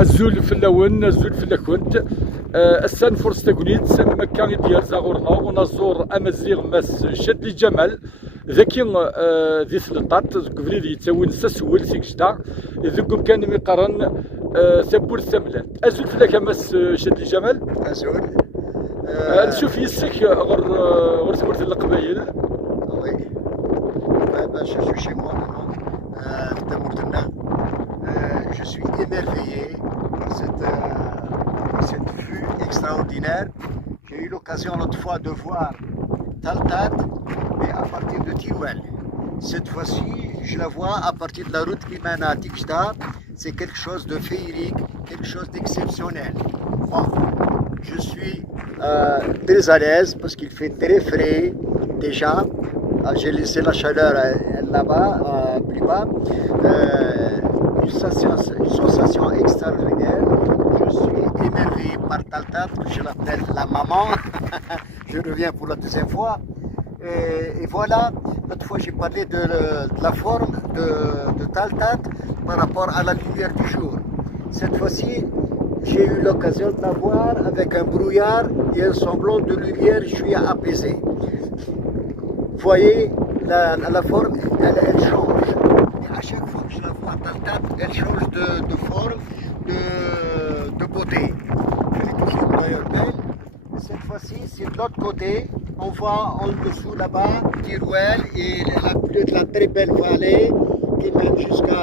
الزول في اللون الزول في اللكونت السان فرصة تقوليد مكان ديال زاغورنا ونزور امازيغ ماس شاد لي جمال ذاكي ذي سلطات قبلي ذي تسوين سسول سيكشتا ذوكم كان مقارن سبور سملات ازول في لك ماس شاد لي جمال ازول نشوف يسك غير سبورت القبايل وي je suis chez moi maintenant je suis émerveillé par cette vue extraordinaire. J'ai eu l'occasion l'autre fois de voir Taltat, mais à partir de Terouel. Cette fois-ci, je la vois à partir de la route qui mène à Tiksta. C'est quelque chose de féerique, quelque chose d'exceptionnel. Bon, je suis très à l'aise parce qu'il fait très frais déjà. J'ai laissé la chaleur là-bas, plus bas. Une sensation extraordinaire. Je suis émerveillé par Taltat, je l'appelle la maman. Je reviens pour la deuxième fois. Et voilà, l'autre fois j'ai parlé de la forme de Taltat par rapport à la lumière du jour. Cette fois-ci, j'ai eu l'occasion de la voir avec un brouillard et un semblant de lumière, je suis apaisé. Vous voyez, la forme, elle change. Et à chaque fois que je la vois Taltat, elle change de forme, de beauté. Elle est toujours d'ailleurs belle. Cette fois-ci, c'est de l'autre côté. On voit en dessous là-bas Terouel et la très belle vallée qui mène jusqu'à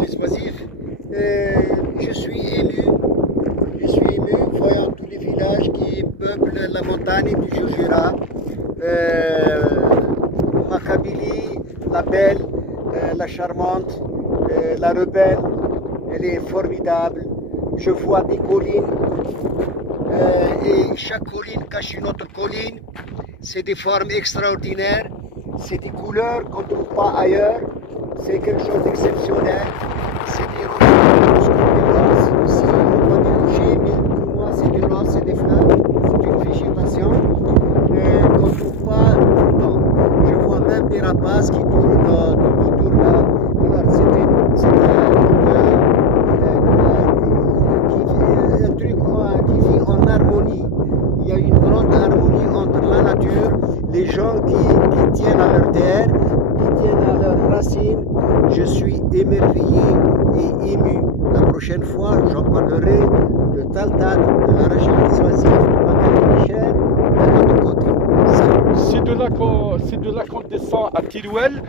l'Espoisif. Je suis ému voyant tous les villages qui peuplent la montagne du Jura. Ma Kabylie, la belle, la charmante, la rebelle, elle est formidable. Je vois des collines et chaque colline cache une autre colline. C'est des formes extraordinaires, c'est des couleurs qu'on ne trouve pas ailleurs. C'est quelque chose d'exceptionnel. C'est des roses, aussi, on voit des rochers, mais pour moi c'est des roses, c'est des fleurs, c'est une végétation qu'on ne trouve pas tout le temps. Je vois même des rapaces qui tournent tout autour là. Alors un truc qui vit en harmonie. Il y a une grande harmonie entre la nature, les gens qui tiennent à leur terre, qui tiennent à leurs racines. Je suis émerveillé et ému. La prochaine fois, j'en parlerai de Taltat, de la région de Soisif, de Macaire, de l'autre côté. C'est de là qu'on descend à Terouel.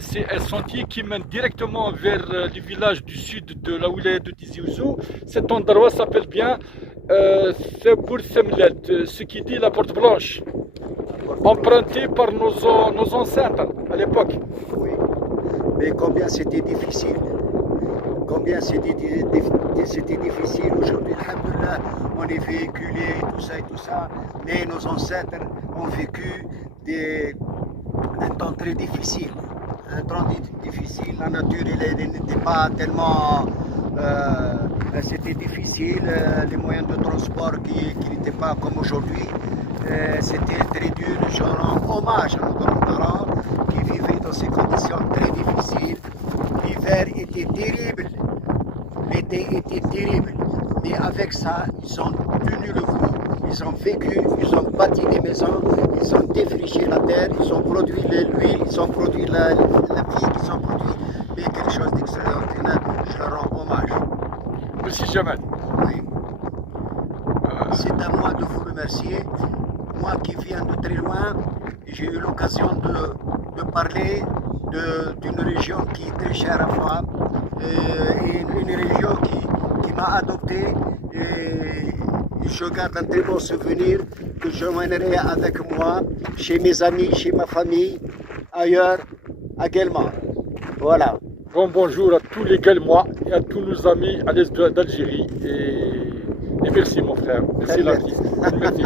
C'est un sentier qui mène directement vers le village du sud de la wilaya de Tizi Ouzou. Cet endroit s'appelle bien Sebour Semlet, ce qui dit la porte blanche, emprunté par nos ancêtres à l'époque. Oui, mais combien c'était difficile. Combien c'était difficile. Aujourd'hui, alhamdoulilah, on est véhiculé, tout ça, mais nos ancêtres ont vécu un temps très difficile. La nature n'était pas tellement... c'était difficile, les moyens de transport qui n'étaient pas comme aujourd'hui. C'était très dur. Je rends hommage à nos grands-parents qui vivaient dans ces conditions très difficiles. L'hiver était terrible, l'été était terrible, mais avec ça, ils ont tenu le coup, ils ont vécu, ils ont bâti des maisons, ils ont défriché la terre, ils ont produit l'huile, ils ont produit la vigne, ils ont produit quelque chose d'extraordinaire. Je leur rends hommage. Monsieur Jamal. Oui. C'est à moi de vous remercier. Moi qui viens de très loin, j'ai eu l'occasion de parler d'une région qui est très chère à moi, et une région qui m'a adopté, et je garde un très bon souvenir que je mènerai avec moi chez mes amis, chez ma famille, ailleurs, à Guelma. Voilà. Bonjour à tous les Guelmois et à tous nos amis à l'est d'Algérie et merci mon frère, merci l'artiste, merci.